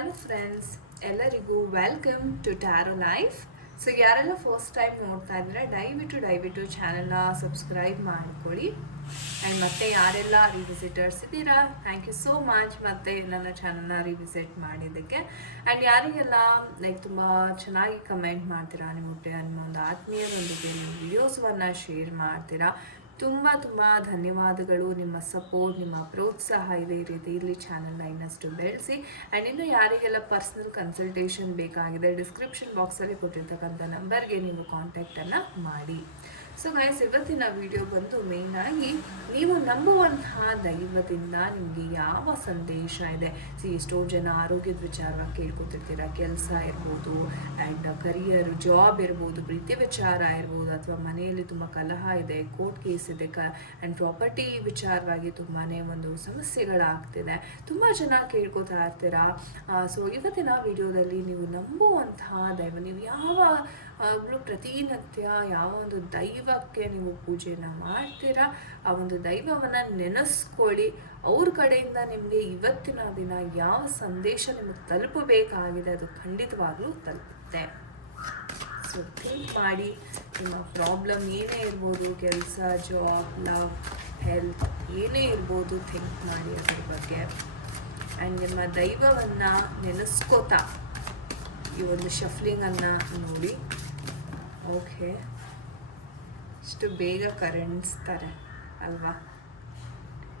Hello friends ಎಲ್ಲರಿಗೂ welcome to tarot life so ಯಾರೆಲ್ಲ first time ನೋಡ್ತಾ ಇದ್ರೆ ದಯವಿಟ್ಟು ದಯವಿಟ್ಟು ಚಾನೆಲ್ನ ಸಬ್ಸ್ಕ್ರೈಬ್ ಮಾಡ್ಕೊಳ್ಳಿ. ಆ್ಯಂಡ್ ಮತ್ತೆ ಯಾರೆಲ್ಲ ರಿವಿಸಿಟರ್ಸ್ ಇದ್ದೀರಾ ಥ್ಯಾಂಕ್ ಯು ಸೋ ಮಚ್ ಮತ್ತೆ ನನ್ನ ಚಾನಲ್ನ ರಿವಿಸಿಟ್ ಮಾಡಿದ್ದಕ್ಕೆ. ಆ್ಯಂಡ್ ಯಾರಿಗೆಲ್ಲ ಲೈಕ್ ತುಂಬ ಚೆನ್ನಾಗಿ ಕಮೆಂಟ್ ಮಾಡ್ತೀರಾ, ನಿಮ್ಮ ಅನ್ನೋ ಒಂದು ಆತ್ಮೀಯರೊಂದಿಗೆ, ನಿಮ್ಮ ವಿಡಿಯೋಸ್ವನ್ನು ಶೇರ್ ಮಾಡ್ತೀರಾ ತುಂಬ ತುಂಬ ಧನ್ಯವಾದಗಳು. ನಿಮ್ಮ ಸಪೋರ್ಟ್ ನಿಮ್ಮ ಪ್ರೋತ್ಸಾಹ ಇದೇ ರೀತಿ ಇಲ್ಲಿ ಚಾನಲ್ನ ಇನ್ನಷ್ಟು ಬೆಳೆಸಿ. ಆ್ಯಂಡ್ ಇನ್ನು ಯಾರಿಗೆಲ್ಲ ಪರ್ಸ್ನಲ್ ಕನ್ಸಲ್ಟೇಷನ್ ಬೇಕಾಗಿದೆ ಡಿಸ್ಕ್ರಿಪ್ಷನ್ ಬಾಕ್ಸಲ್ಲಿ ಕೊಟ್ಟಿರ್ತಕ್ಕಂಥ ನಂಬರ್ಗೆ ನೀವು ಕಾಂಟ್ಯಾಕ್ಟನ್ನು ಮಾಡಿ. ಸೊ ಗೈಸ್ ಇವತ್ತಿನ ವಿಡಿಯೋ ಬಂದು ಆಗಿ ನೀವು ನಂಬುವಂತಹ ದೈವದಿಂದ ನಿಮಗೆ ಯಾವ ಸಂದೇಶ ಇದೆ? ಸಿ ಎಷ್ಟೋ ಜನ ಆರೋಗ್ಯದ ವಿಚಾರವಾಗಿ ಕೇಳ್ಕೊತಿರ್ತೀರ. ಕೆಲಸ ಇರ್ಬೋದು ಆ್ಯಂಡ್ ಕರಿಯರ್ ಜಾಬ್ ಇರ್ಬೋದು, ಪ್ರೀತಿ ವಿಚಾರ ಇರ್ಬೋದು, ಅಥವಾ ಮನೆಯಲ್ಲಿ ತುಂಬ ಕಲಹ ಇದೆ ಕೋರ್ಟ್ ಕೇಸ್ ಇದೆ, ಕ ಆ್ಯಂಡ್ ಪ್ರಾಪರ್ಟಿ ವಿಚಾರವಾಗಿ ತುಂಬಾ ಒಂದು ಸಮಸ್ಯೆಗಳಾಗ್ತಿದೆ. ತುಂಬ ಜನ ಕೇಳ್ಕೊತಾ ಇರ್ತೀರಾ. ಸೊ ಇವತ್ತಿನ ವಿಡಿಯೋದಲ್ಲಿ ನೀವು ನಂಬುವಂತಹ ದೈವ, ನೀವು ಯಾವ ಆಗ್ಲೂ ಪ್ರತಿನಿತ್ಯ ಯಾವ ಒಂದು ದೈವಕ್ಕೆ ನೀವು ಪೂಜೆನ ಮಾಡ್ತೀರಾ, ಆ ಒಂದು ದೈವವನ್ನು ನೆನೆಸ್ಕೊಳ್ಳಿ. ಅವ್ರ ಕಡೆಯಿಂದ ನಿಮಗೆ ಇವತ್ತಿನ ದಿನ ಯಾವ ಸಂದೇಶ ನಿಮಗೆ ತಲುಪಬೇಕಾಗಿದೆ ಅದು ಖಂಡಿತವಾಗ್ಲೂ ತಲುಪುತ್ತೆ. ಸೊ ಥಿಂಕ್ ಮಾಡಿ. ನಿಮ್ಮ ಪ್ರಾಬ್ಲಮ್ ಏನೇ ಇರ್ಬೋದು, ಕೆಲಸ ಜಾಬ್ ಲವ್ ಹೆಲ್ತ್ ಏನೇ ಇರ್ಬೋದು ಥಿಂಕ್ ಮಾಡಿ ಅದ್ರ ಬಗ್ಗೆ. ಆ್ಯಂಡ್ ನಿಮ್ಮ ದೈವವನ್ನು ನೆನೆಸ್ಕೋತಾ ಈ ಒಂದು ಶಫ್ಲಿಂಗನ್ನು ನೋಡಿ. ಓಕೆ. ಇಷ್ಟು ಬೇಗ ಕರೆಣಿಸ್ತಾರೆ ಅಲ್ವಾ?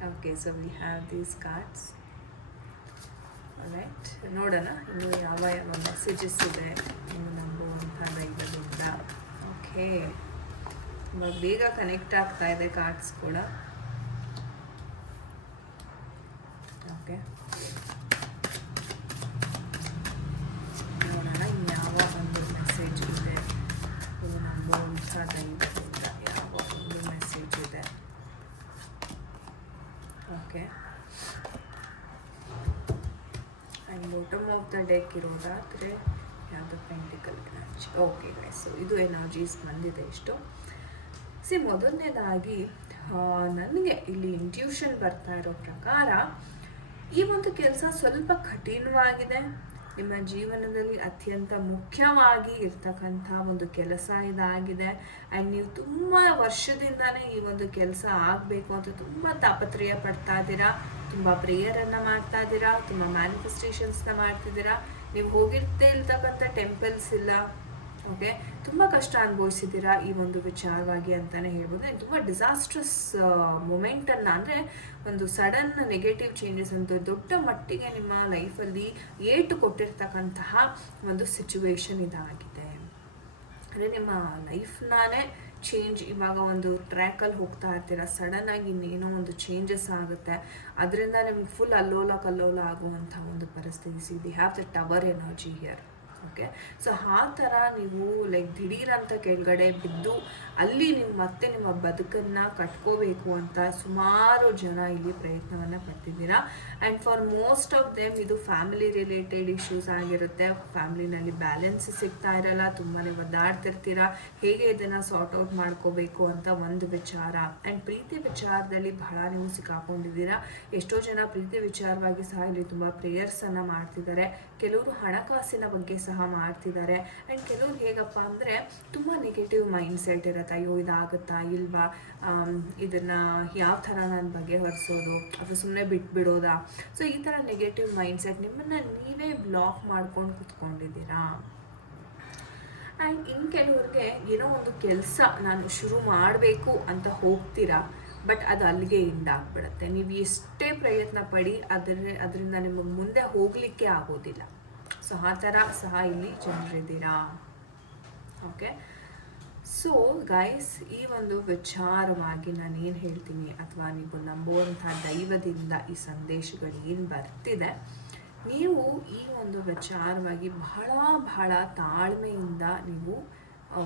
Okay so we have these cards right ನೋಡೋಣ, ಇನ್ನು ಯಾವ ಯಾವ ಮೆಸೇಜಸ್ ಇದೆ, ಇನ್ನು ನಂಬುವಂಥ ದೈವದಿಂದ ಓಕೆ ತುಂಬ ಬೇಗ ಕನೆಕ್ಟ್ ಆಗ್ತಾ ಇದೆ ಕಾರ್ಡ್ಸ್ ಕೂಡ. ಓಕೆ ನೋಡೋಣ ಇನ್ಯಾವ ಒಂದು ಮೆಸೇಜ್ ಇದೆ ಇದು ನಂಬುವಂಥ ದೈವದಿಂದ ಯಾವ ಒಂದು ಮೆಸೇಜ್ ಇದೆ ಓಕೆ ಆ್ಯಂಡ್ ಬಾಟಮ್ ರಾತ್ರಿ ಯಾವುದು ಪೆಂಟಿಕಲ್ ಎನರ್ಜಿ ಓಕೆ ಸೊ ಇದು ಎನರ್ಜೀಸ್ ಬಂದಿದೆ ಇಷ್ಟು. ಸಿ ಮೊದಲನೇದಾಗಿ ನನಗೆ ಇಲ್ಲಿ ಇಂಟ್ಯೂಷನ್ ಬರ್ತಾ ಇರೋ ಪ್ರಕಾರ ಈ ಒಂದು ಕೆಲಸ ಸ್ವಲ್ಪ ಕಠಿಣವಾಗಿದೆ. ನಿಮ್ಮ ಜೀವನದಲ್ಲಿ ಅತ್ಯಂತ ಮುಖ್ಯವಾಗಿ ಇರ್ತಕ್ಕಂಥ ಒಂದು ಕೆಲಸ ಇದಾಗಿದೆ. ಆ್ಯಂಡ್ ನೀವು ತುಂಬ ವರ್ಷದಿಂದನೇ ಈ ಒಂದು ಕೆಲಸ ಆಗಬೇಕು ಅಂತ ತುಂಬ ತಾಪತ್ರಯ ಪಡ್ತಾ ಇದ್ದೀರಾ? ತುಂಬ ಪ್ರೇಯರನ್ನು ಮಾಡ್ತಾ ಇದ್ದೀರಾ? ತುಂಬ ಮ್ಯಾನಿಫೆಸ್ಟೇಷನ್ಸ್ನ ಮಾಡ್ತಿದ್ದೀರಾ ನೀವು ಹೋಗಿರ್ತೇ ಇರ್ತಕ್ಕಂಥ ಟೆಂಪಲ್ಸ್ ಇಲ್ಲ. ಓಕೆ ತುಂಬ ಕಷ್ಟ ಅನುಭವಿಸಿದ್ದೀರಾ ಈ ಒಂದು ವಿಚಾರವಾಗಿ ಅಂತಲೇ ಹೇಳ್ಬೋದು. ತುಂಬ ಡಿಸಾಸ್ಟ್ರಸ್ ಮೂಮೆಂಟನ್ನು ಅಂದರೆ ಒಂದು ಸಡನ್ ನೆಗೆಟಿವ್ ಚೇಂಜಸ್ ಅಂತ ದೊಡ್ಡ ಮಟ್ಟಿಗೆ ನಿಮ್ಮ ಲೈಫಲ್ಲಿ ಏಟು ಕೊಟ್ಟಿರ್ತಕ್ಕಂತಹ ಒಂದು ಸಿಚುವೇಶನ್ ಇದಾಗಿದೆ. ಅಂದರೆ ನಿಮ್ಮ ಲೈಫ್ನೇ ಚೇಂಜ್ ಇವಾಗ ಒಂದು ಟ್ರ್ಯಾಕಲ್ಲಿ ಹೋಗ್ತಾ ಇರ್ತೀರ? ಆಗಿ ಇನ್ನೇನೋ ಒಂದು ಚೇಂಜಸ್ ಆಗುತ್ತೆ. ಅದರಿಂದ ನಿಮ್ಗೆ ಫುಲ್ ಅಲ್ಲೋಲ ಕಲ್ಲೋಲ ಆಗುವಂಥ ಒಂದು ಪರಿಸ್ಥಿತಿ see the have the tower energy here okay? So ಆ ಥರ ನೀವು ಲೈಕ್ ದಿಢೀರಂತ ಕೆಳಗಡೆ ಬಿದ್ದು, ಅಲ್ಲಿ ನೀವು ಮತ್ತೆ ನಿಮ್ಮ ಬದುಕನ್ನು ಕಟ್ಕೋಬೇಕು ಅಂತ ಸುಮಾರು ಜನ ಇಲ್ಲಿ ಪ್ರಯತ್ನವನ್ನು ಪಡ್ತಿದ್ದೀರಾ? And for most of them ಇದು ಫ್ಯಾಮಿಲಿ ರಿಲೇಟೆಡ್ ಇಶ್ಯೂಸ್ ಆಗಿರುತ್ತೆ. ಫ್ಯಾಮಿಲಿನಲ್ಲಿ ಬ್ಯಾಲೆನ್ಸ್ ಸಿಗ್ತಾ ಇರಲ್ಲ ತುಂಬಾ ಒದ್ದಾಡ್ತಿರ್ತೀರಾ? ಹೇಗೆ ಇದನ್ನು ಸಾರ್ಟ್ ಔಟ್ ಮಾಡ್ಕೋಬೇಕು ಅಂತ ಒಂದು ವಿಚಾರ. ಆ್ಯಂಡ್ ಪ್ರೀತಿ ವಿಚಾರದಲ್ಲಿ ಬಹಳ ನೀವು ಸಿಕ್ಕಾಕೊಂಡಿದ್ದೀರಾ? ಎಷ್ಟೋ ಜನ ಪ್ರೀತಿ ವಿಚಾರವಾಗಿ ಸಹ ಇಲ್ಲಿ ತುಂಬ ಪ್ರೇಯರ್ಸನ್ನು ಮಾಡ್ತಿದ್ದಾರೆ. ಕೆಲವರು ಹಣಕಾಸಿನ ಬಗ್ಗೆ ಸಹ ಮಾಡ್ತಿದ್ದಾರೆ. ಆ್ಯಂಡ್ ಕೆಲವ್ರು ಹೇಗಪ್ಪ ಅಂದರೆ ತುಂಬ ನೆಗೆಟಿವ್ ಮೈಂಡ್ ಸೆಟ್ ಇರುತ್ತೆ. ಅಯ್ಯೋ, ಇದಾಗುತ್ತಾ ಇಲ್ವಾ? ಇದನ್ನು ಯಾವ ಥರ ನಾನು ಬಗೆಹರಿಸೋದು? ಅಥವಾ ಸುಮ್ಮನೆ ಬಿಟ್ಬಿಡೋದಾ? ಸೊ ಈ ಥರ ನೆಗೆಟಿವ್ ಮೈಂಡ್ ಸೆಟ್ ನಿಮ್ಮನ್ನು ನೀವೇ ಬ್ಲಾಕ್ ಮಾಡ್ಕೊಂಡು ಕುತ್ಕೊಂಡಿದ್ದೀರಾ? ಆ್ಯಂಡ್ ಇನ್ನು ಕೆಲವ್ರಿಗೆ ಏನೋ ಒಂದು ಕೆಲಸ ನಾನು ಶುರು ಮಾಡಬೇಕು ಅಂತ ಹೋಗ್ತೀರಾ? ಬಟ್ ಅದು ಅಲ್ಲಿಗೆ ಎಂಡ್ ಆಗಿಬಿಡುತ್ತೆ. ನೀವು ಎಷ್ಟೇ ಪ್ರಯತ್ನ ಪಡಿ, ಅದರ, ಅದರಿಂದ ನಿಮಗೆ ಮುಂದೆ ಹೋಗಲಿಕ್ಕೆ ಆಗೋದಿಲ್ಲ. ಸೊ ಆ ಥರ ಸಹ ಇಲ್ಲಿ ಜನರಿದ್ದೀರಾ ಓಕೆ ಸೊ ಗೈಸ್ ಈ ಒಂದು ವಿಚಾರವಾಗಿ ನಾನು ಏನು ಹೇಳ್ತೀನಿ ಅಥವಾ ನೀವು ನಂಬುವಂಥ ದೈವದಿಂದ ಈ ಸಂದೇಶಗಳು ಏನು ಬರ್ತಿದೆ, ನೀವು ಈ ಒಂದು ವಿಚಾರವಾಗಿ ಬಹಳ ಬಹಳ ತಾಳ್ಮೆಯಿಂದ ನೀವು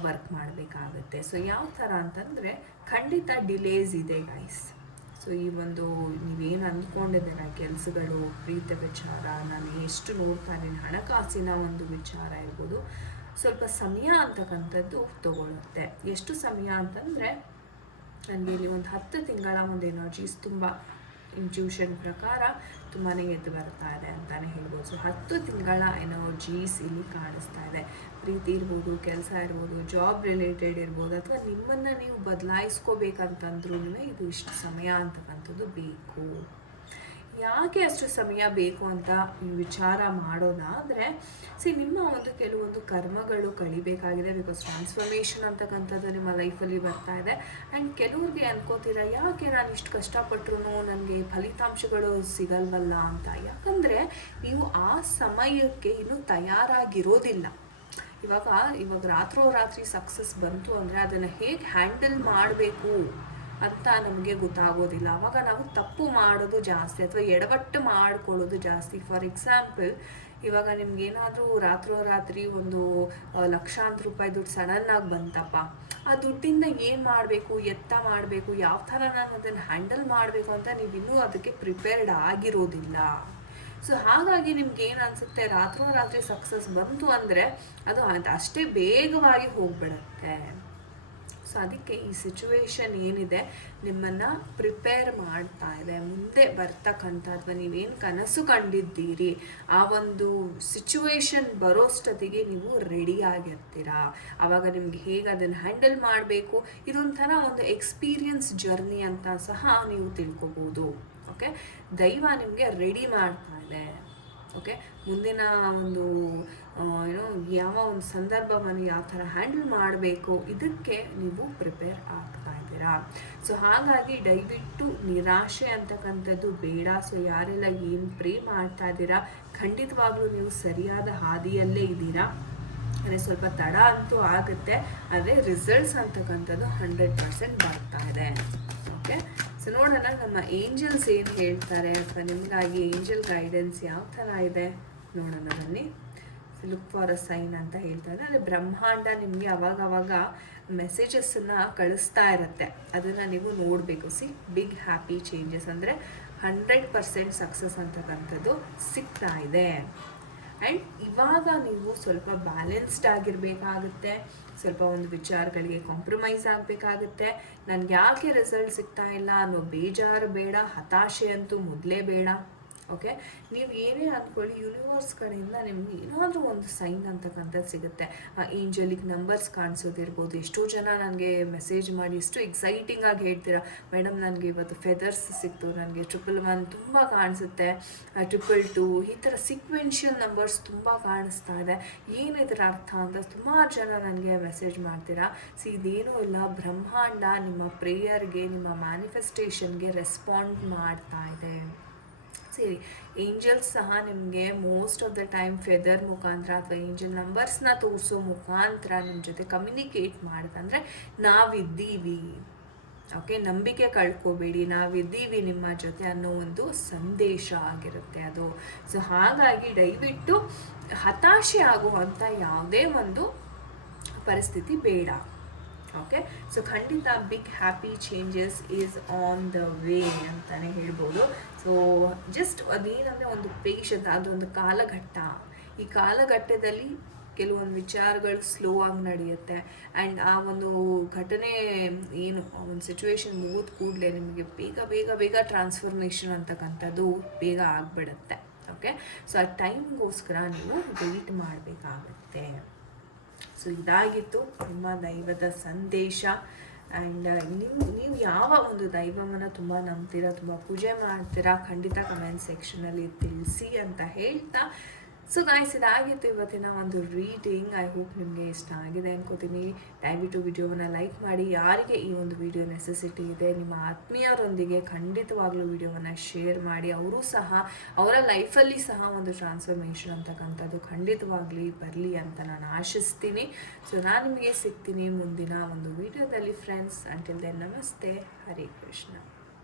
ವರ್ಕ್ ಮಾಡಬೇಕಾಗುತ್ತೆ. ಸೊ ಯಾವ ಥರ ಅಂತಂದರೆ ಖಂಡಿತ ಡಿಲೇಸ್ ಇದೆ ಗೈಸ್ ಸೊ ಈ ಒಂದು ನೀವೇನು ಅಂದ್ಕೊಂಡಿದ್ದೀರ ಕೆಲಸಗಳು, ಪ್ರೀತ ವಿಚಾರ, ನಾನು ಎಷ್ಟು ನೋಡ್ತಾ ಇದ್ದೀನಿ, ಹಣಕಾಸಿನ ಒಂದು ವಿಚಾರ ಇರ್ಬೋದು. ಸ್ವಲ್ಪ ಸಮಯ ಅಂತಕ್ಕಂಥದ್ದು ತಗೊಳುತ್ತೆ ಎಷ್ಟು ಸಮಯ ಅಂತಂದರೆ ನನಗೆ ಇಲ್ಲಿ ಒಂದು ಹತ್ತು ತಿಂಗಳ ಒಂದು ಎನರ್ಜೀಸ್ ತುಂಬ ಇಂಟ್ಯೂಷನ್ ಪ್ರಕಾರ ತುಂಬಾ ಎದ್ದು ಬರ್ತಾ ಇದೆ ಅಂತಲೇ ಹೇಳ್ಬೋದು. ಸೊ ಹತ್ತು ತಿಂಗಳ ಎನರ್ಜೀಸ್ ಇಲ್ಲಿ ಕಾಣಿಸ್ತಾ ಇದೆ. ಪ್ರೀತಿ ಇರ್ಬೋದು, ಕೆಲಸ ಇರ್ಬೋದು ಜಾಬ್ ರಿಲೇಟೆಡ್ ಇರ್ಬೋದು, ಅಥವಾ ನಿಮ್ಮನ್ನು ನೀವು ಬದಲಾಯಿಸ್ಕೋಬೇಕಂತಂದ್ರೂ ಇದು ಇಷ್ಟು ಸಮಯ ಅಂತಕ್ಕಂಥದ್ದು ಬೇಕು. ಯಾಕೆ ಅಷ್ಟು ಸಮಯ ಬೇಕು ಅಂತ ವಿಚಾರ ಅಂದರೆ ಸಿ ನಿಮ್ಮ ಒಂದು ಕೆಲವೊಂದು ಕರ್ಮಗಳು ಕಳಿಬೇಕಾಗಿದೆ ಬಿಕಾಸ್ ಟ್ರಾನ್ಸ್ಫಾರ್ಮೇಷನ್ ಅಂತಕ್ಕಂಥದ್ದು ನಿಮ್ಮ ಲೈಫಲ್ಲಿ ಬರ್ತಾ ಇದೆ. ಆ್ಯಂಡ್ ಕೆಲವ್ರಿಗೆ ಅನ್ಕೋತೀರ, ಯಾಕೆ ನಾನು ಇಷ್ಟು ಕಷ್ಟಪಟ್ಟರು ನನಗೆ ಫಲಿತಾಂಶಗಳು ಸಿಗಲ್ವಲ್ಲ ಅಂತ? ಯಾಕಂದರೆ, ನೀವು ಆ ಸಮಯಕ್ಕೆ ಇನ್ನೂ ತಯಾರಾಗಿರೋದಿಲ್ಲ. ಇವಾಗ ಇವಾಗ ರಾತ್ರೋರಾತ್ರಿ ಸಕ್ಸಸ್ ಬಂತು ಅಂದರೆ ಅದನ್ನು ಹೇಗೆ ಹ್ಯಾಂಡಲ್ ಮಾಡಬೇಕು? ಅಂತ ನಮಗೆ ಗೊತ್ತಾಗೋದಿಲ್ಲ. ಅವಾಗ ನಾವು ತಪ್ಪು ಮಾಡೋದು ಜಾಸ್ತಿ ಅಥವಾ ಎಡವಟ್ಟು ಮಾಡ್ಕೊಳ್ಳೋದು ಜಾಸ್ತಿ. ಫಾರ್ ಎಕ್ಸಾಂಪಲ್ ಇವಾಗ ನಿಮ್ಗೇನಾದರೂ ರಾತ್ರೋರಾತ್ರಿ ಒಂದು ಲಕ್ಷಾಂತರ ರೂಪಾಯಿ ದುಡ್ಡು ಸಡನ್ನಾಗಿ ಬಂತಪ್ಪ. ಆ ದುಡ್ಡಿಂದ ಏನು ಮಾಡಬೇಕು, ಎತ್ತ ಮಾಡಬೇಕು, ಯಾವ ಥರ ನಾನು ಅದನ್ನು ಹ್ಯಾಂಡಲ್ ಮಾಡಬೇಕು ಅಂತ ನೀವು ಇನ್ನೂ ಅದಕ್ಕೆ ಪ್ರಿಪೇರ್ಡ್ ಆಗಿರೋದಿಲ್ಲ. ಸೊ ಹಾಗಾಗಿ ನಿಮ್ಗೆ ಏನು ಅನಿಸುತ್ತೆ? ರಾತ್ರೋರಾತ್ರಿ ಸಕ್ಸಸ್ ಬಂತು ಅಂದರೆ ಅದು ಅಷ್ಟೇ ಬೇಗವಾಗಿ ಹೋಗ್ಬಿಡತ್ತೆ. ಸೊ ಅದಕ್ಕೆ ಈ ಸಿಚುವೇಶನ್ ಏನಿದೆ, ನಿಮ್ಮನ್ನು ಪ್ರಿಪೇರ್ ಮಾಡ್ತಾ ಇದೆ. ಮುಂದೆ ಬರ್ತಕ್ಕಂಥ ಅಥವಾ ನೀವೇನು ಕನಸು ಕಂಡಿದ್ದೀರಿ, ಆ ಒಂದು ಸಿಚುವೇಶನ್ ಬರೋಷ್ಟೊತ್ತಿಗೆ ನೀವು ರೆಡಿ ಆಗಿರ್ತೀರಾ? ಆವಾಗ ನಿಮ್ಗೆ ಹೇಗೆ ಅದನ್ನು ಹ್ಯಾಂಡಲ್ ಮಾಡಬೇಕು? ಇದೊಂಥರ ಒಂದು ಎಕ್ಸ್ಪೀರಿಯನ್ಸ್ ಜರ್ನಿ ಅಂತ ಸಹ ನೀವು ತಿಳ್ಕೊಬೋದು. ಓಕೆ ದೈವ ನಿಮಗೆ ರೆಡಿ ಮಾಡ್ತಾ ಓಕೆ? ಮುಂದಿನ ಒಂದು ಏನೋ ಯಾವ ಒಂದು ಸಂದರ್ಭವನ್ನು ಯಾವ ಥರ ಹ್ಯಾಂಡಲ್ ಮಾಡಬೇಕು, ಇದಕ್ಕೆ ನೀವು ಪ್ರಿಪೇರ್ ಆಗ್ತಾ ಇದ್ದೀರಾ? ಸೊ, ಹಾಗಾಗಿ ದಯವಿಟ್ಟು ನಿರಾಶೆ ಅಂತಕ್ಕಂಥದ್ದು ಬೇಡ. ಸೊ, ಯಾರೆಲ್ಲ ಏನು ಪ್ರೇ ಮಾಡ್ತಾ ಇದ್ದೀರಾ, ಖಂಡಿತವಾಗ್ಲೂ ನೀವು ಸರಿಯಾದ ಹಾದಿಯಲ್ಲೇ ಇದ್ದೀರಾ. ಅಂದರೆ ಸ್ವಲ್ಪ ತಡ ಅಂತೂ ಆಗುತ್ತೆ, ಆದರೆ ರಿಸಲ್ಟ್ಸ್ ಅಂತಕ್ಕಂಥದ್ದು ಹಂಡ್ರೆಡ್ ಪರ್ಸೆಂಟ್ ಬರ್ತಾ ಇದೆ. ಓಕೆ? ಸೊ ನೋಡೋಣ, ನಮ್ಮ ಏಂಜಲ್ಸ್ ಏನು ಹೇಳ್ತಾರೆ? ಅಥವಾ ನಿಮಗಾಗಿ ಏಂಜಲ್ ಗೈಡೆನ್ಸ್ ಯಾವ ಥರ ಇದೆ? ನೋಡೋಣ ಬನ್ನಿ. ಲುಕ್ ಫಾರ್ ಅ ಸೈನ್ ಅಂತ ಹೇಳ್ತಾರೆ. ಅಂದರೆ ಬ್ರಹ್ಮಾಂಡ ನಿಮಗೆ ಅವಾಗವಾಗ ಅವಾಗ ಮೆಸೇಜಸ್ಸನ್ನು ಕಳಿಸ್ತಾ ಇರುತ್ತೆ. ಅದನ್ನು ನೀವು ನೋಡಬೇಕು. ಸಿ ಬಿಗ್ ಹ್ಯಾಪಿ ಚೇಂಜಸ್ ಅಂದರೆ ಹಂಡ್ರೆಡ್ ಪರ್ಸೆಂಟ್ ಸಕ್ಸಸ್ ಅಂತಕ್ಕಂಥದ್ದು ಸಿಗ್ತಾ ಇದೆ. ಆ್ಯಂಡ್ ಇವಾಗ ನೀವು ಸ್ವಲ್ಪ ಬ್ಯಾಲೆನ್ಸ್ಡ್ ಆಗಿರಬೇಕಾಗುತ್ತೆ. ಸ್ವಲ್ಪ ಒಂದು ವಿಚಾರಗಳಿಗೆ ಕಾಂಪ್ರಮೈಸ್ ಆಗಬೇಕಾಗುತ್ತೆ. ನನಗೆ ಯಾಕೆ ರಿಸಲ್ಟ್ ಸಿಗ್ತಾ ಇಲ್ಲ ಅನ್ನೋ ಬೇಜಾರು ಬೇಡ, ಹತಾಶೆ ಅಂತೂ ಮೊದಲೇ ಬೇಡ. ಓಕೆ ನೀವು ಏನೇ ಅಂದ್ಕೊಳ್ಳಿ ಯೂನಿವರ್ಸ್ ಕಡೆಯಿಂದ ನಿಮ್ಗೆ ಏನಾದರೂ ಒಂದು ಸೈನ್ ಅಂತಕ್ಕಂಥದ್ದು ಸಿಗುತ್ತೆ. ಏಂಜಲಿಕ್ ನಂಬರ್ಸ್ ಕಾಣಿಸೋದಿರ್ಬೋದು. ಎಷ್ಟೋ ಜನ ನನಗೆ ಮೆಸೇಜ್ ಮಾಡಿ, ಎಷ್ಟು ಎಕ್ಸೈಟಿಂಗ್ ಆಗಿ ಹೇಳ್ತೀರಾ. ಮೇಡಮ್ ನನಗೆ ಇವತ್ತು ಫೆದರ್ಸ್ ಸಿಕ್ತು. ನನಗೆ ಟ್ರಿಪಲ್ ಒನ್ ತುಂಬ ಕಾಣಿಸುತ್ತೆ. ಟ್ರಿಪಲ್ ಟು ಈ ಥರ ಸಿಕ್ವೆನ್ಷಿಯಲ್ ನಂಬರ್ಸ್ ತುಂಬ ಕಾಣಿಸ್ತಾ ಇದೆ. ಏನು ಇದರ ಅರ್ಥ ಅಂತ ಸುಮಾರು ಜನ ನನಗೆ ಮೆಸೇಜ್ ಮಾಡ್ತೀರಾ. ಸಿ ಇದೇನೂ ಇಲ್ಲ ಬ್ರಹ್ಮಾಂಡ ನಿಮ್ಮ ಪ್ರೇಯರ್ಗೆ ನಿಮ್ಮ ಮ್ಯಾನಿಫೆಸ್ಟೇಷನ್ಗೆ ರೆಸ್ಪಾಂಡ್ ಮಾಡ್ತಾ ಇದೆ. ಸೇರಿ ಏಂಜಲ್ಸ್ ಸಹ ನಿಮಗೆ most of the time feather ಮುಖಾಂತರ ಅಥವಾ ಏಂಜಲ್ ನಂಬರ್ಸ್ನ ತೋರಿಸೋ ಮುಖಾಂತರ ನಿಮ್ಮ ಜೊತೆ ಕಮ್ಯುನಿಕೇಟ್ ಮಾಡಿದಂದರೆ ನಾವಿದ್ದೀವಿ. ಓಕೆ ನಂಬಿಕೆ ಕಳ್ಕೋಬೇಡಿ, ನಾವಿದ್ದೀವಿ ನಿಮ್ಮ ಜೊತೆ ಅನ್ನೋ ಒಂದು ಸಂದೇಶ ಆಗಿರುತ್ತೆ ಅದು. ಸೊ ಹಾಗಾಗಿ ದಯವಿಟ್ಟು ಹತಾಶೆ ಆಗುವಂಥ ಯಾವುದೇ ಒಂದು ಪರಿಸ್ಥಿತಿ ಬೇಡ. ಓಕೆ ಸೊ ಖಂಡಿತ big happy changes is on the way ಅಂತಲೇ ಹೇಳ್ಬೋದು. ಸೊ ಜಸ್ಟ್ ಅದೇನಂದರೆ ಒಂದು ಪೇಷನ್ಸ್ ಅದೊಂದು ಕಾಲಘಟ್ಟ. ಈ ಕಾಲಘಟ್ಟದಲ್ಲಿ ಕೆಲವೊಂದು ವಿಚಾರಗಳು ಸ್ಲೋ ಆಗಿ ನಡೆಯುತ್ತೆ. ಆ್ಯಂಡ್ ಆ ಒಂದು ಘಟನೆ ಏನು ಒಂದು ಸಿಚುವೇಶನ್ ಮುಗಿದ ಕೂಡಲೇ ನಿಮಗೆ ಬೇಗ ಬೇಗ ಬೇಗ ಟ್ರಾನ್ಸ್ಫಾರ್ಮೇಷನ್ ಅಂತಕ್ಕಂಥದ್ದು ಬೇಗ ಆಗಿಬಿಡುತ್ತೆ. ಓಕೆ ಸೊ ಆ ಟೈಮ್ಗೋಸ್ಕರ ನೀವು ವೆಯ್ಟ್ ಮಾಡಬೇಕಾಗತ್ತೆ. ಸೊ ಇದಾಗಿತ್ತು ನಿಮ್ಮ ದೈವದ ಸಂದೇಶ. ಆ್ಯಂಡ್ ನೀವು ನೀವು ಯಾವ ಒಂದು ದೈವವನ್ನು ತುಂಬ ನಂಬ್ತೀರಾ, ತುಂಬ ಪೂಜೆ ಮಾಡ್ತೀರಾ, ಖಂಡಿತ ಕಮೆಂಟ್ ಸೆಕ್ಷನಲ್ಲಿ ತಿಳಿಸಿ ಅಂತ ಹೇಳ್ತಾ ಸೊ ಗಾಯ್ಸ್ ಇದಾಗಿತ್ತು ಇವತ್ತಿನ ಒಂದು ರೀಡಿಂಗ್ ಐ ಹೋಪ್ ನಿಮಗೆ ಇಷ್ಟ ಆಗಿದೆ ಅನ್ಕೋತೀನಿ. ದಯವಿಟ್ಟು ವಿಡಿಯೋವನ್ನು ಲೈಕ್ ಮಾಡಿ. ಯಾರಿಗೆ ಈ ಒಂದು ವಿಡಿಯೋ ನೆಸೆಸಿಟಿ ಇದೆ, ನಿಮ್ಮ ಆತ್ಮೀಯರೊಂದಿಗೆ ಖಂಡಿತವಾಗ್ಲೂ ವಿಡಿಯೋವನ್ನು ಶೇರ್ ಮಾಡಿ. ಅವರು ಸಹ, ಅವರ ಲೈಫಲ್ಲಿ ಸಹ ಒಂದು ಟ್ರಾನ್ಸ್ಫರ್ಮೇಷನ್ ಅಂತಕ್ಕಂಥದ್ದು ಖಂಡಿತವಾಗ್ಲಿ ಬರಲಿ ಅಂತ ನಾನು ಆಶಿಸ್ತೀನಿ. ಸೊ ನಾನು ನಿಮಗೆ ಸಿಗ್ತೀನಿ ಮುಂದಿನ ಒಂದು ವಿಡಿಯೋದಲ್ಲಿ ಫ್ರೆಂಡ್ಸ್ ಅಂಟಿಲ್ ದೆನ್ ನಮಸ್ತೆ. ಹರೇ ಕೃಷ್ಣ.